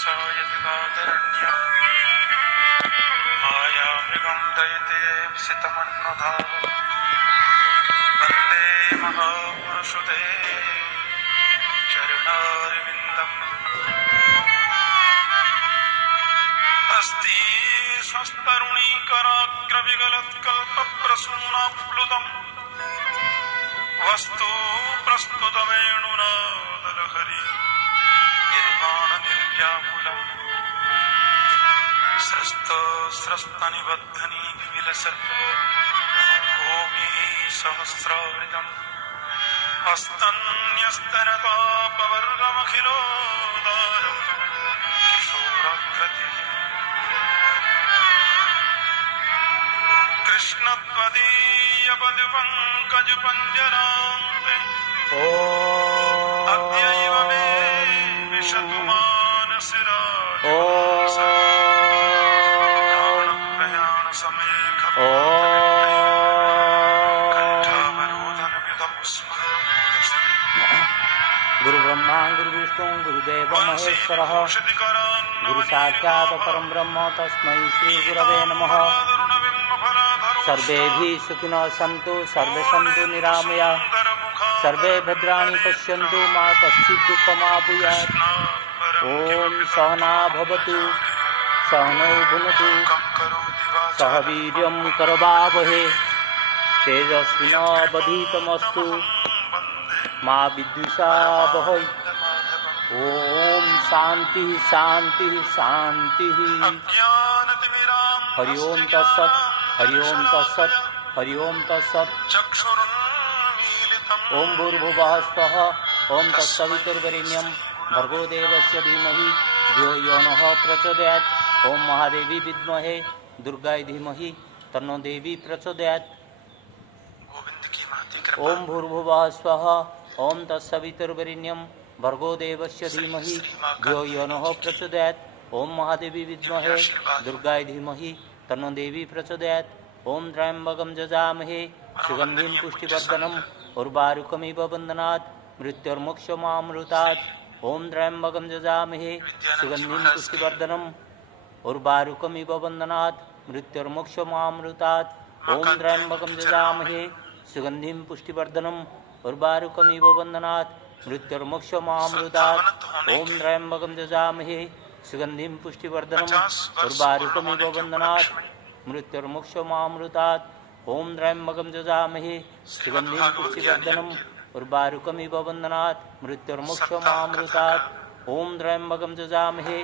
यदिगादरण्यं मायामृगं दयते विसितमन्वधावम् वन्दे महापुरुषते चरणारविन्दम् अस्ति स्वस्तरुणीकराग्रविगलत्कल्पप्रसूनाप्लुतम् वस्तु प्रस्तुतवेणुनादलहरि निर्वाणनिर्व्याकुलम् स्रस्तनिबद्धनी विविलसत् भूमि सहस्रावृतम् हस्तन्यस्तनतापवर्गमखिलोदारम् किशोराकृतिः कृष्णत्वदीयपदपङ्कजपञ्जरान्ते अद्यैव मे विशतु मानसि प्राणप्रयाणसमये कण्ठावरोधनविधौ स्मरणं गुरु ब्रह्मा गुरु विष्णु गुरुदेव महेश्वरः गुरु साक्षात् परं ब्रह्म तस्मै श्री गुरवे नमः। सर्वेभिः सुखिनः सन्तु सर्वे सन्तु निरामया सर्वे भद्राणि पश्यन्तु मा कश्चित् दुःखमाप्नुयात्। ॐ सहना भवतु सहनौ भुनक्तु सह वीर्यं करवावहै तेजस्विनावधीतमस्तु मा विद्विषावहै। ओम शांति शांति शांति। हरि ओम तत्सत् हरि ओम तत्सत् हरि ओम तत्सत्। ओम भूर्भुवः स्वः ओम तत्सवितुर्वरेण्यं भर्गो देवस्य धीमहि धियो यो नः प्रचोदयात्। ओम महादेवी विद्महे दुर्गायै धीमहि तन्नो देवी प्रचोदयात्। ओम भूर्भुवः स्वः ओम तत्सवितुर्वरेण्यं भर्गो देवस्य धीमहि धियो यो नः प्रचोदयात्। ओम महादेवी विद्महे दुर्गायै धीमहि तन्नो देवी प्रचोदयात्। ओम त्र्यंबकं यजामहे सुगन्धिं पुष्टिवर्धनम् उर्वारुकमिव बन्धनात् मृत्युर्मोक्षमामृतात्। ओम त्र्यंबकं यजामहे सुगन्धिं पुष्टिवर्धनम् उर्वारुकमिव बन्धनात् मृत्युर्मोक्षमामृतात्। ओम त्र्यंबकं यजामहे सुगन्धिं पुष्टिवर्धनम् उर्वारुकमिव बन्धनात् मृत्युर्मोक्षमामृतात्। ओम त्र्यंबकं यजामहे सुगन्धिं पुष्टिवर्धनम् उर्वारुकमिव बन्धनात् मृत्युर्मोक्षमामृतात्। ओम त्र्यंबकं यजामहे सुगन्धिं पुष्टिवर्धनम् उर्वारुकमिव बन्धनात् मृत्युर्मोक्षमामृतात्। ओम त्र्यंबकं यजामहे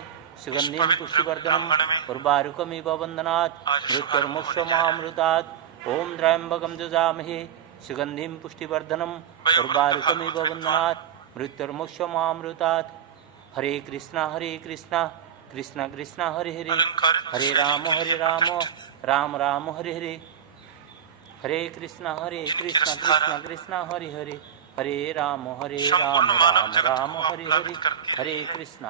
सुगन्धिं पुष्टिवर्धनम् उर्वारुकमिव बन्धनात् मृत्युर्मोक्षमामृतात्। ओम त्र्यंबकं यजामहे सुगन्धिं पुष्टिवर्धनम् उर्वारुकमिव बन्धनात् मृत्युर्मोक्षमामृतात्। हरे कृष्णा कृष्ण कृष्ण हरे हरे हरे राम राम राम हरे हरे। हरे कृष्ण कृष्ण कृष्ण हरे हरे हरे राम राम राम हरे हरे। हरे कृष्ण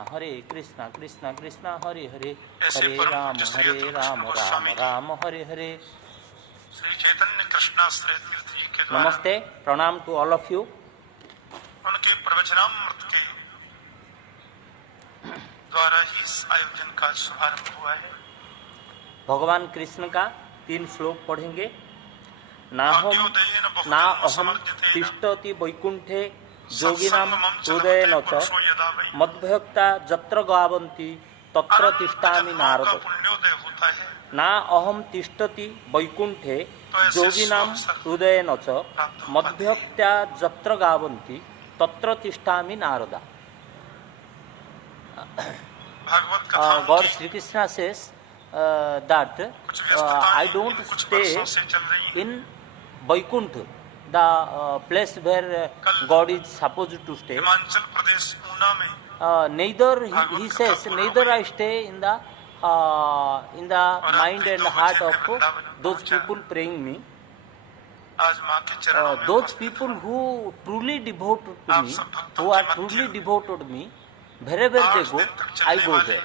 कृष्ण कृष्ण हरे हरे हरे राम राम राम हरे हरे। श्री चैतन्य कृष्ण श्री तीर्थ जी के द्वारा नमस्ते प्रणाम टू ऑल ऑफ यू। उनके प्रवचनामृत के द्वारा ही इस आयोजन का शुभारंभ हुआ है। भगवान कृष्ण का 3 श्लोक पढ़ेंगे। ना अहम तिष्ठति वैकुंठे योगिनां हृदयेन च मद्भक्ता यत्र गावन्ति तत्र तिष्ठामि नारद। ना अहम तिष्ठति वैकुंठे योगिनां हृदयेन च मद्भक्त्या यत्र गावन्ति तत्र तिष्ठामि Narad. God Sri Krishna says that I don't stay in Vaikuntha, the place where God is supposed to stay. Neither he says neither I stay in the mind and heart of those people praying me. Those people who truly devote to me, who are truly devoted to me, wherever they go, I go there.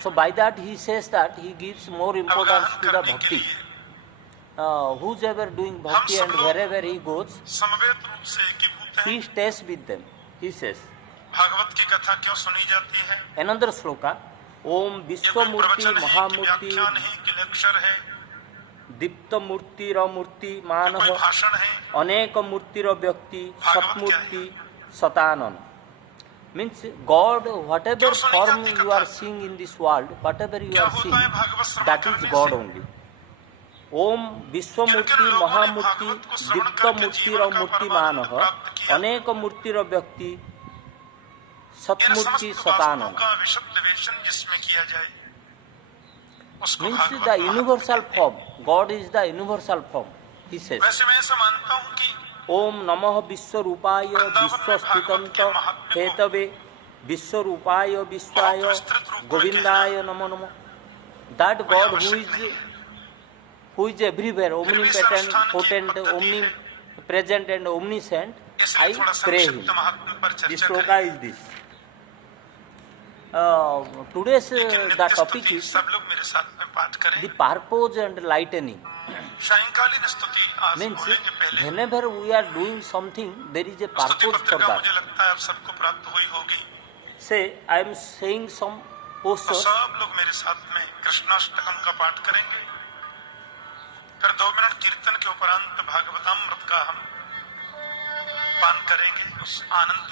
So by that he says that he gives more importance to the bhakti. Who's ever doing bhakti and wherever he goes, he stays with them, he says. Bhagavat की कथा क्यों सुनी जाती है? Another shloka, Om ये कोई Vishwamurti प्रवचन है कि Mahamurti व्याख्या नहीं कि लेक्चर है, Dipta Murti Ramurti ये कोई Manah भाषण है। Aneka Murti Vyakti Bhagavat Satmurti Satanan. Means God, whatever क्यों सुनी form जाती you कथा? are seeing in this world, whatever you क्या are होता seeing, है भागवत श्रवण that is करने God से? only. ओम विश्वमूर्ति महामूर्ति दीप्त मूर्ति और मूर्तिमान अनेक मूर्ति और व्यक्ति इन सतमूर्ति समस्त सतानन वास्तुओं का विशुद्ध वेचन जिसमें किया जाए उसको मीन्स भागवत द यूनिवर्सल कहते हैं। Form God is the universal form he says वैसे मैं ऐसा मानता हूँ कि ओम नमः विश्वरूपाय विश्वस्थितंत Hathaway विश्वरूपाय विश्वाय गोविंदाय Namo Namo that God who is everywhere, omnipotent, potent, omnipresent and omniscient, I इसलिए थोड़ा pray him. संक्षिप्त महात्म्य पर This चर्चा shloka करें। is this. Today's लेकिन the नित्य topic स्तुति is सब लोग मेरे साथ में पाठ करें। the purpose and lightning. सायंकालीन स्तुति आज Means बोलेंगे पहले। whenever we are doing something, there is a स्तुति purpose for पत्रिका that. मुझे लगता है आप सबको प्राप्त हुई होगी। Say, I am saying some तो postures. सब लोग मेरे साथ में कृष्णाष्टकम का पाठ करेंगे। फिर 2 मिनट कीर्तन के उपरांत भागवतामृत का हम पान करेंगे, उस आनंद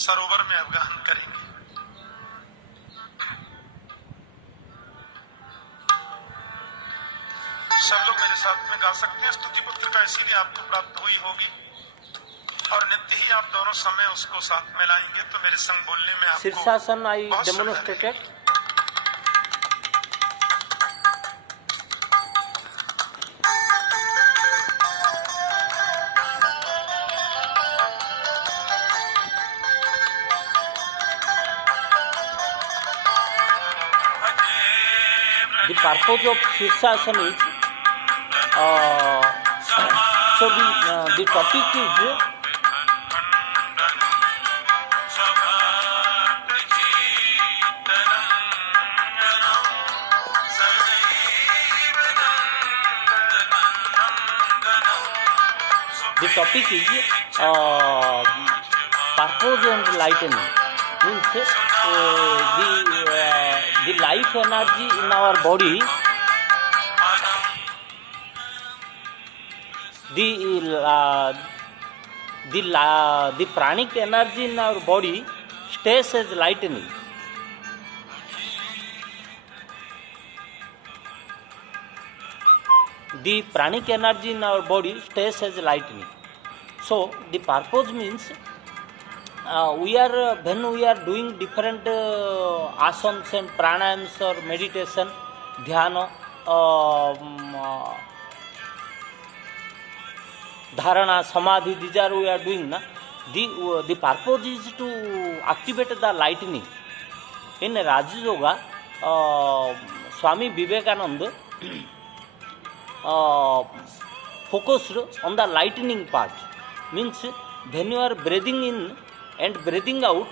सरोवर में अवगाहन करेंगे। सब लोग मेरे साथ में गा सकते हैं। स्तुति पत्रिका इसीलिए आपको प्राप्त हुई होगी और नित्य ही आप दोनों समय उसको साथ में लाएंगे तो मेरे संग बोलने में आपको Sirsasana I बहुत सुविधा demonstrated. रहेगी। The purpose of Sirsasana is so the topic is the topic is purpose and lightning. Means the life energy in our body, the pranic energy in our body stays as lightning. The pranic energy in our body stays as lightning. So the purpose means we are when we are doing different asanas and pranayams or meditation, dhyana, dharana, samadhi, these are we are doing na. The purpose is to activate the lightning. In Raja Yoga, Swami Vivekananda focused on the lightning part. Means when you are breathing in and breathing out,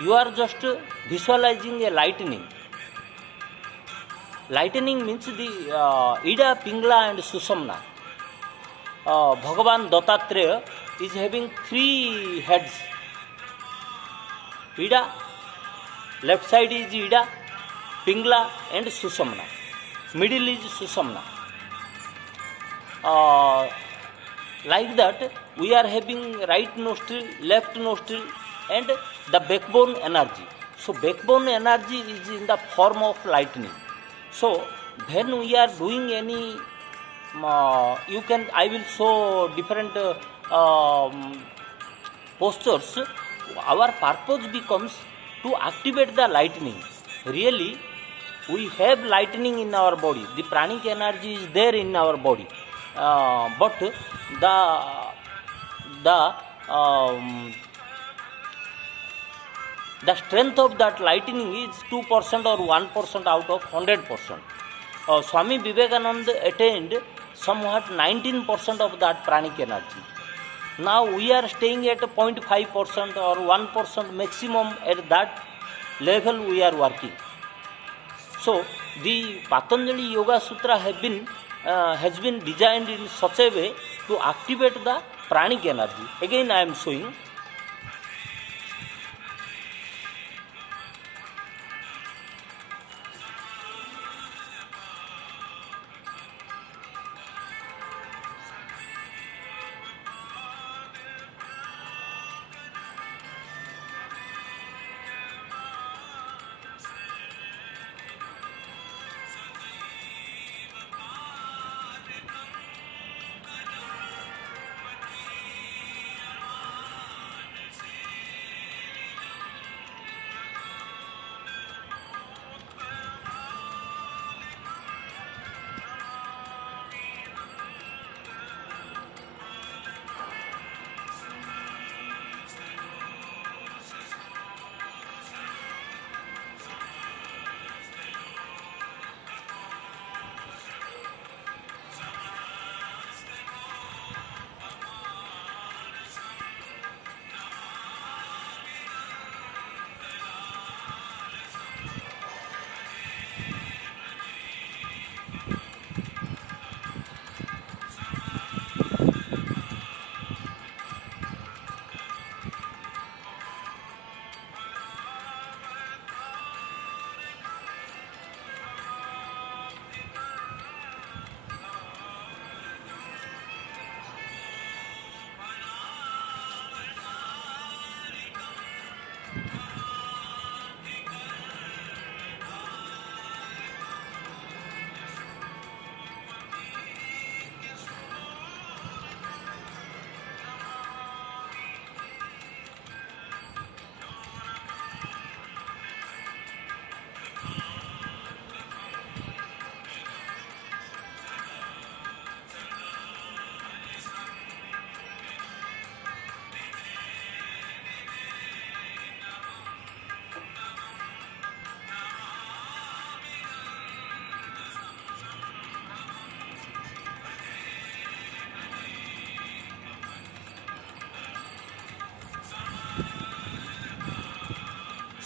you are just visualizing a lightning. Lightning means the Ida, Pingla and Susamna. Bhagavan Dattatreya is having 3 heads. Ida, left side is Ida, Pingla and Susamna. Middle is Susamna. Like that, we are having right nostril, left nostril and the backbone energy. So backbone energy is in the form of lightning. So when we are doing any, I will show different postures. Our purpose becomes to activate the lightning. Really, we have lightning in our body. The pranic energy is there in our body. But the strength of that lightning is 2% or 1% out of 100%. Swami Vivekananda attained somewhat 19% of that pranic energy. Now we are staying at 0.5% or 1% maximum. At that level we are working. So the Patanjali Yoga Sutra has been designed in such a way to activate the pranic energy. Again I am showing.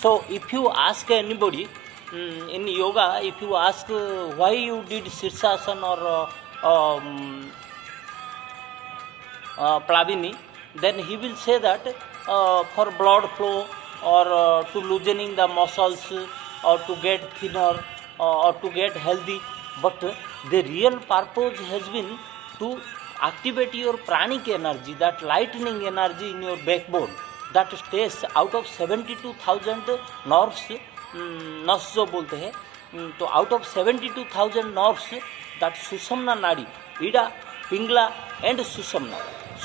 So if you ask anybody in yoga, if you ask why you did Sirsasana or Plavini, then he will say that for blood flow or to loosening the muscles or to get thinner or to get healthy. But the real purpose has been to activate your pranic energy, that lightning energy in your backbone that stays out of 72,000 nerves. नस जो बोलते हैं, तो out of 72,000 nerves that सुषुम्ना नाड़ी, ईडा, Pingala and Sushumna.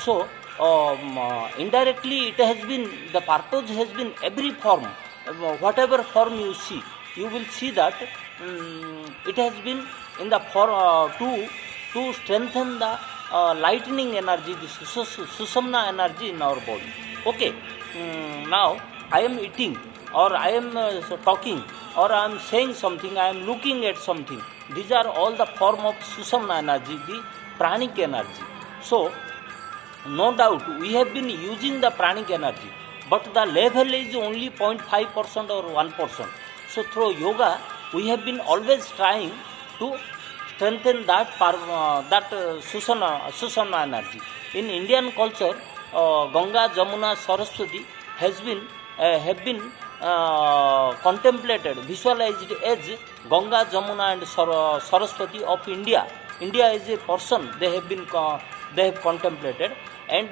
So indirectly it has been, the purpose has been every form, whatever form you see, you will see that it has been in the form to strengthen the lightning energy, the susamna energy in our body. Okay, now I am eating or I am talking or I am saying something, I am looking at something. These are all the form of susamna energy, the pranic energy. So no doubt we have been using the pranic energy, but the level is only 0.5% or 1%. So through yoga we have been always trying to strengthen that susamna energy. In Indian culture, Ganga, Jamuna, Saraswati have been contemplated, visualized as Ganga, Jamuna and Saraswati of India. India is a person they have contemplated, and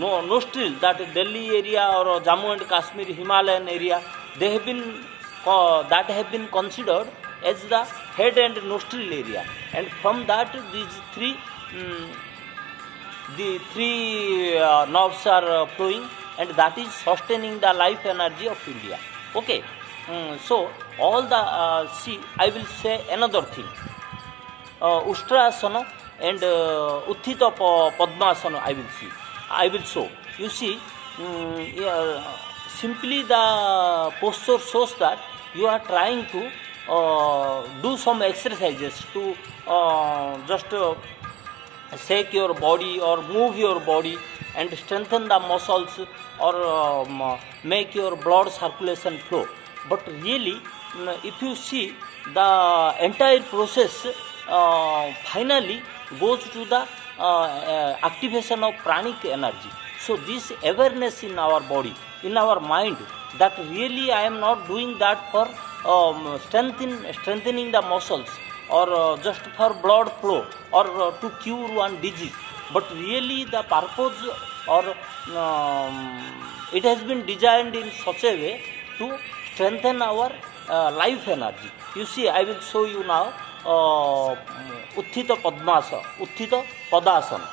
nostril, that Delhi area or Jammu and Kashmir Himalayan area, they have been that have been considered as the head and nostril area, and from that the three nerves are flowing, and that is sustaining the life energy of India. Okay, so all the see, I will say another thing. Ustrasana and Utthita Padmasana I will show. You see, simply the posture shows that you are trying to do some exercises to just shake your body or move your body and strengthen the muscles or make your blood circulation flow. But really, if you see, the entire process finally goes to the activation of pranic energy. So this awareness in our body, in our mind, that really I am not doing that for strengthening the muscles or just for blood flow or to cure one disease, but really the purpose or it has been designed in such a way to strengthen our life energy. You see, I will show you now Utthita Padmasana, Utthita Padasana.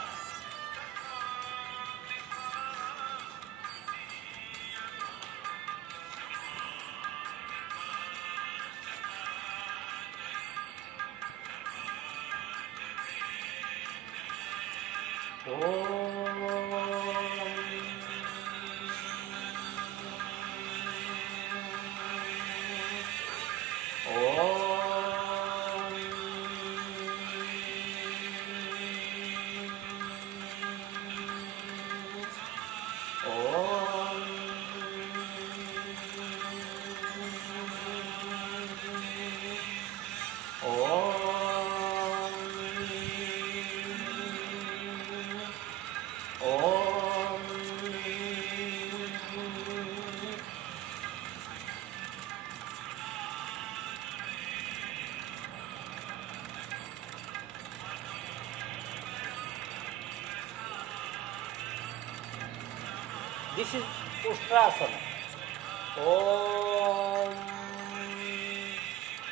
This is Ustrasana. Om,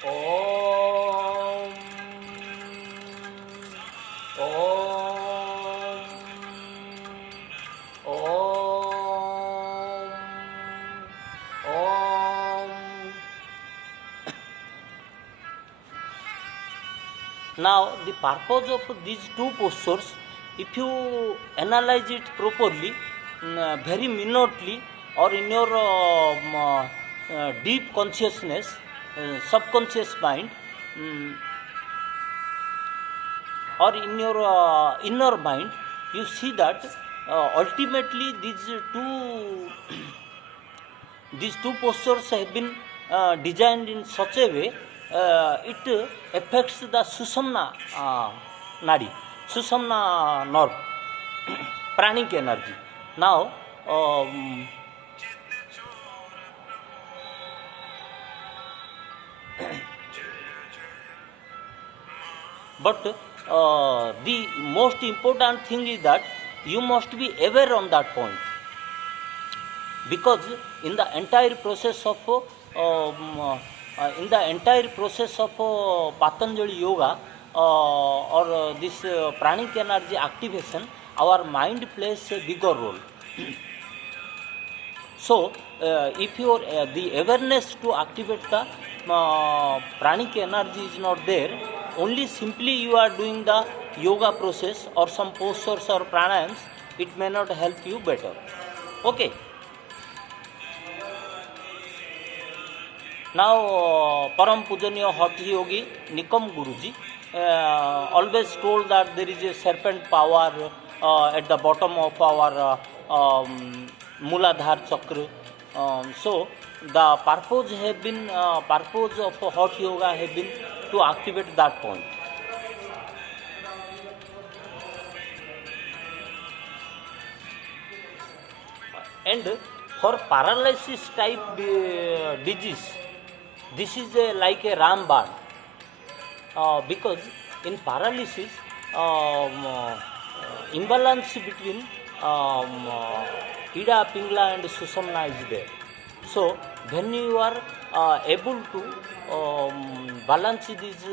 Om, Om, Om, Om. Now, the purpose of these two postures, if you analyze it properly, very minutely, or in your deep consciousness, subconscious mind, or in your inner mind, you see that ultimately these two these two postures have been designed in such a way it affects the Susamna nadi, Susamna nerve, pranic energy. Now, but the most important thing is that you must be aware on that point, because in the entire process of Patanjali yoga or this pranic energy activation, our mind plays a bigger role. So if your the awareness to activate the pranic energy is not there, only simply you are doing the yoga process or some postures or pranayams, it may not help you better. Okay. Now, Param Pujaniya Hatha Yogi Nikam Guruji always told that there is a serpent power at the bottom of our Muladhara Chakra. So, the purpose have been purpose of hot yoga have been to activate that point. And for paralysis type disease, this is like a ramban, because in paralysis imbalance between Ida, Pingla and Susamna is there. So when you are able to balance these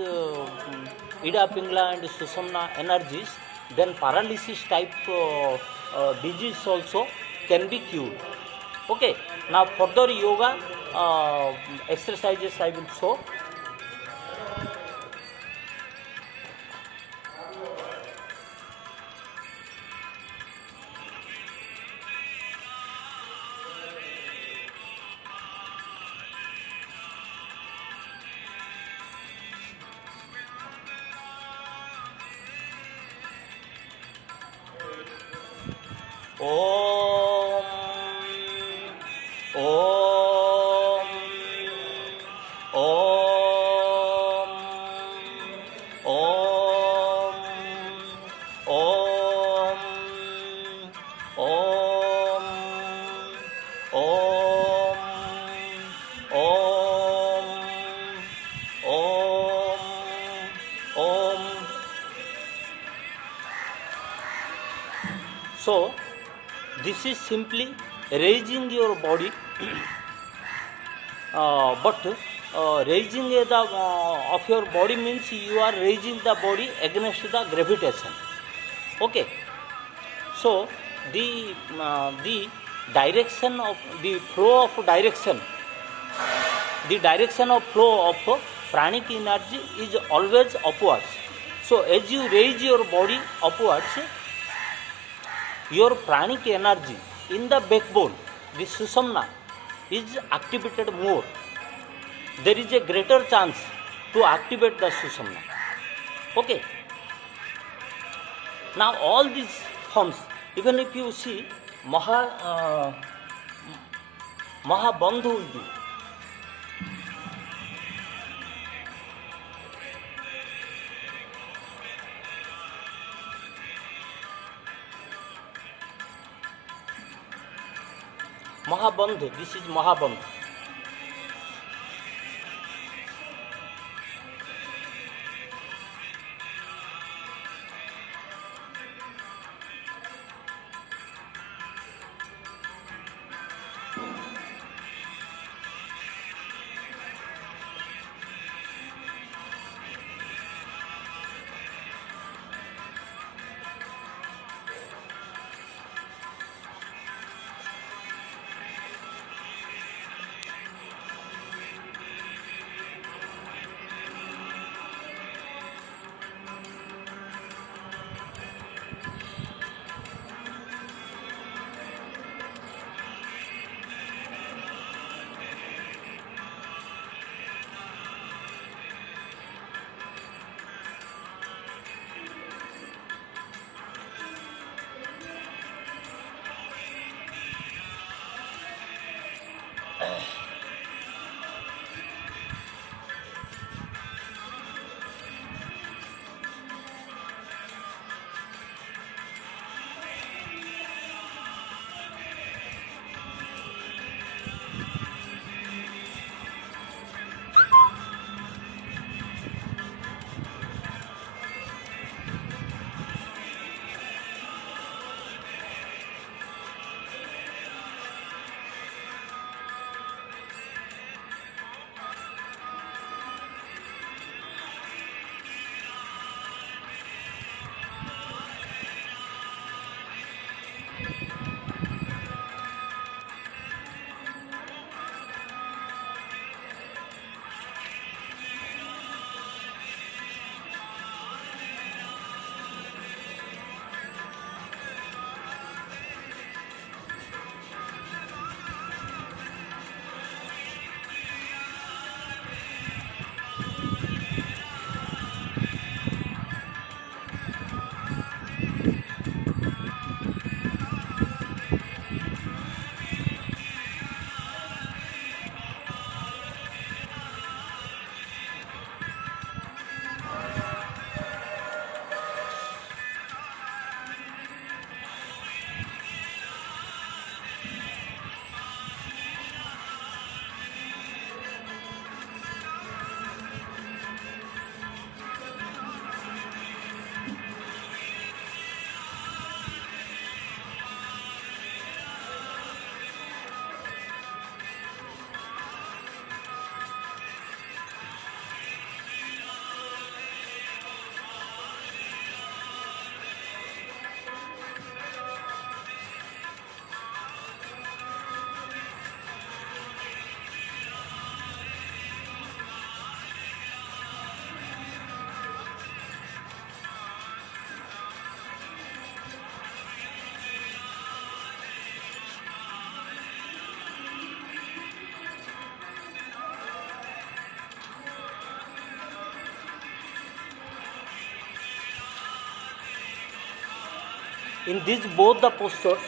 Ida, Pingla and Susamna energies, then paralysis type disease also can be cured. Okay, now further yoga exercises I will show. Om, Om, Om, Om, Om, Om, Om, Om, Om, Om. So this is simply raising your body, but raising the of your body means you are raising the body against the gravitation. Okay, so the direction of the flow of direction, the direction of flow of pranic energy is always upwards. So as you raise your body upwards, your pranic energy in the backbone, the Susamna, is activated more. There is a greater chance to activate the Susamna. Okay. Now all these forms, even if you see Mahabandhu will do. Mahabandhu, this is Mahabandhu. In these both the postures,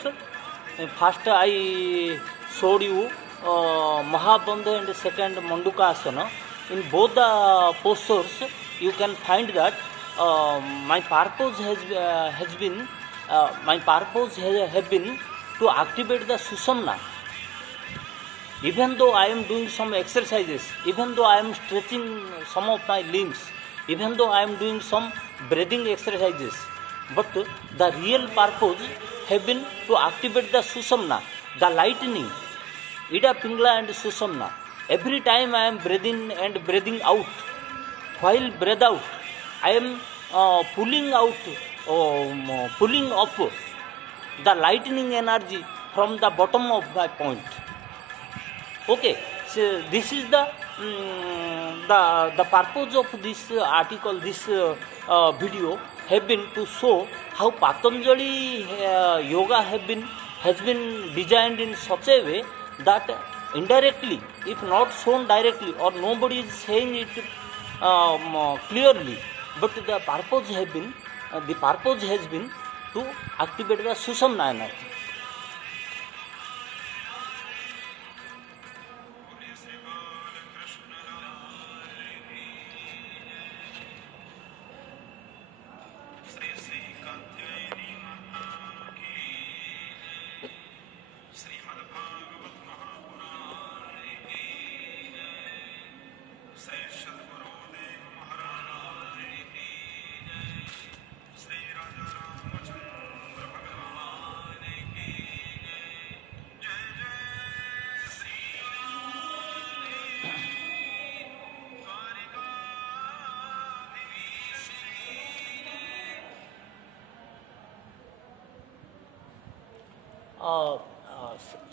first I showed you Mahabandha and second Manduka Asana. In both the postures, you can find that my purpose has been have been to activate the Susamna. Even though I am doing some exercises, even though I am stretching some of my limbs, even though I am doing some breathing exercises, but the real purpose have been to activate the Susamna, the lightning, Ida Pingla and Susamna. Every time I am breathing and breathing out, while breath out, I am pulling off the lightning energy from the bottom of my point. Okay, so this is the purpose of this article, this video have been to show how Patanjali yoga has been designed in such a way that indirectly, if not shown directly, or nobody is saying it clearly, but the purpose has been to activate the Susamna energy.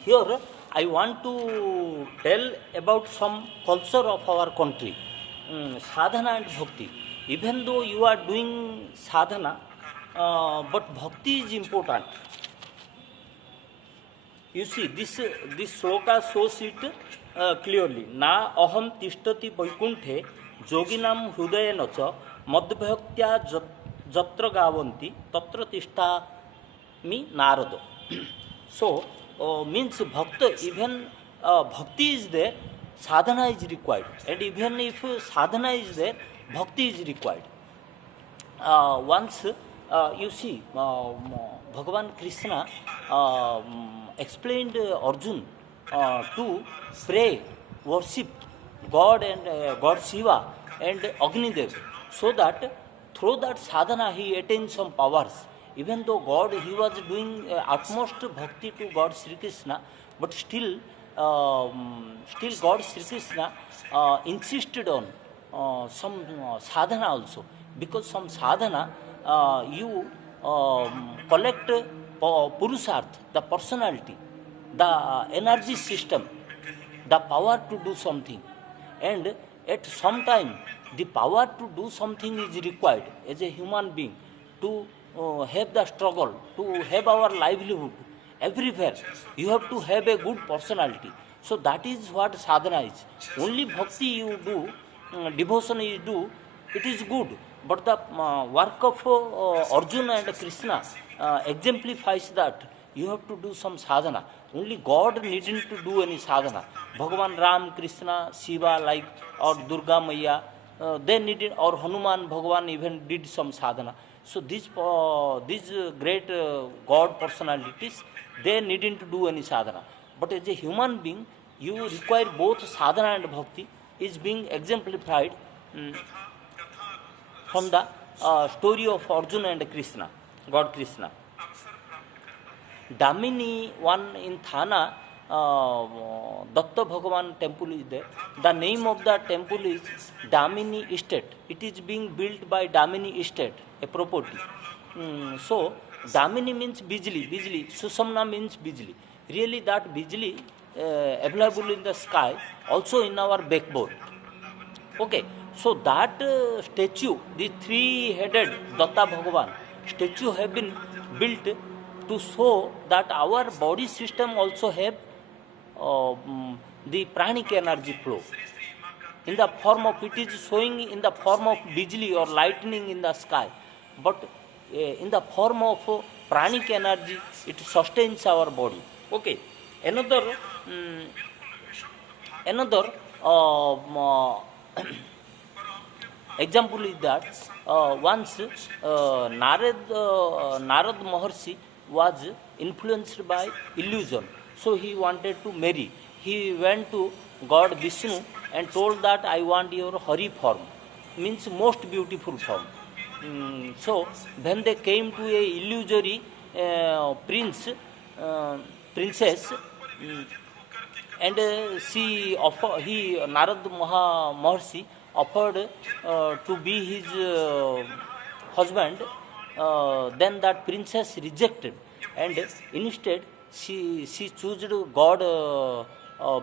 Here I want to tell about some culture of our country, sadhana and bhakti. Even though you are doing sadhana, but bhakti is important. You see, this sloka shows it clearly. Na aham tishtati vaikunthe yoginam hrudayena cha madbhaktya jatra gavanti tatra tishtami narada. So, means bhakta, even bhakti is there, sadhana is required. And even if sadhana is there, bhakti is required. Once you see, Bhagavan Krishna explained Arjun to pray, worship God and God Shiva and Agnidev, so that through that sadhana he attained some powers. Even though God, he was doing utmost bhakti to God Sri Krishna, but still God Sri Krishna insisted on some sadhana also, because some sadhana you collect purusarth, the personality, the energy system, the power to do something, and at some time the power to do something is required as a human being to have the struggle, to have our livelihood. Everywhere you have to have a good personality. So that is what sadhana is. Only bhakti you do, devotion you do, it is good. But the work of Arjuna and Krishna exemplifies that you have to do some sadhana. Only God needn't to do any sadhana. Bhagavan Ram, Krishna, Shiva, like, or Durga Maya, they needed, or Hanuman, Bhagavan even did some sadhana. So these great God personalities, they needn't to do any sadhana. But as a human being, you require both sadhana and bhakti, is being exemplified from the story of Arjuna and Krishna, God Krishna. Damini, one in Thana, Datta Bhagavan temple is there. The name of the temple is Damini Estate. It is being built by Damini Estate, a property. So, Damini means Bijli. Susamna means Bijli. Really that Bijli available in the sky, also in our backbone. Okay, so that statue, the three-headed Datta Bhagavan statue have been built to show that our body system also have the pranic energy flow. In the form of, it is showing in the form of bijli or lightning in the sky, but in the form of pranic energy, it sustains our body. Okay, another example is that once Narad Maharshi was influenced by illusion, so he wanted to marry. He went to God Vishnu and told that I want your Hari form, means most beautiful form. So when they came to a illusory princess, and Narad Maharshi offered to be his husband, then that princess rejected, and instead she chose God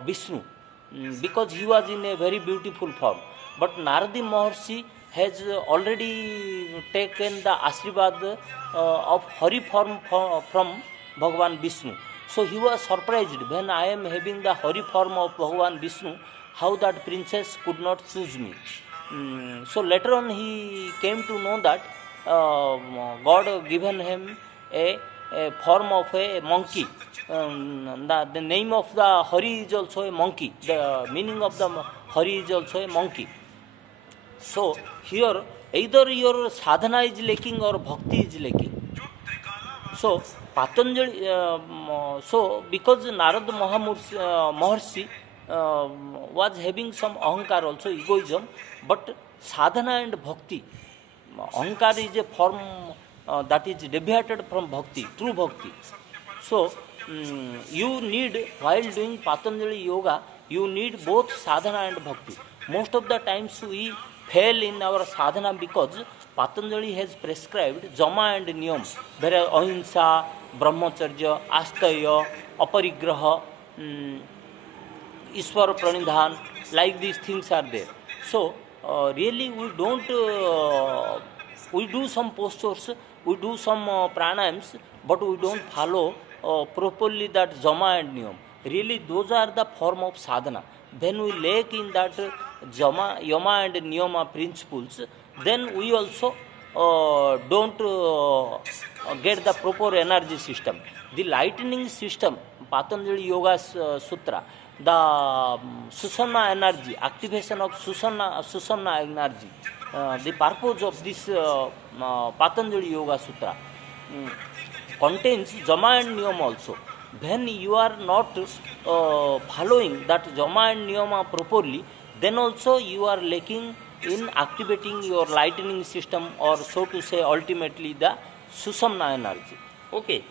Vishnu, because he was in a very beautiful form. But Naradi Maharshi has already taken the Ashribad of Hari form from Bhagavan Vishnu. So he was surprised, when I am having the Hari form of Bhagavan Vishnu, how that princess could not choose me. So later on he came to know that God given him a form of a monkey. The name of the Hari is also a monkey. The meaning of the Hari is also a monkey. So here either your sadhana is lacking or bhakti is lacking. So Patanjali, so because Narad Maharshi was having some ahankar also, egoism, but sadhana and bhakti, ahankar is a form that is deviated from bhakti, true bhakti. So you need, while doing Patanjali yoga, you need both sadhana and bhakti. Most of the times we fail in our sadhana because Patanjali has prescribed jama and niyam, whereas ahimsa, brahmacharya, astaya, aparigraha, Ishwar pranidhan, like these things are there. So really we don't, we do some postures, we do some pranayams, but we don't follow properly that jama and niyam. Really those are the form of sadhana. When we lack in that jama, yama and niyama principles, then we also don't get the proper energy system. The lightning system, Patanjali Yoga Sutra, the Sushumna energy, activation of Sushumna energy. The purpose of this Patanjali Yoga Sutra contains Jama and Niyama also. When you are not following that Jama and Niyama properly, then also you are lacking in activating your lightning system, or so to say ultimately the Sushumna energy. Okay.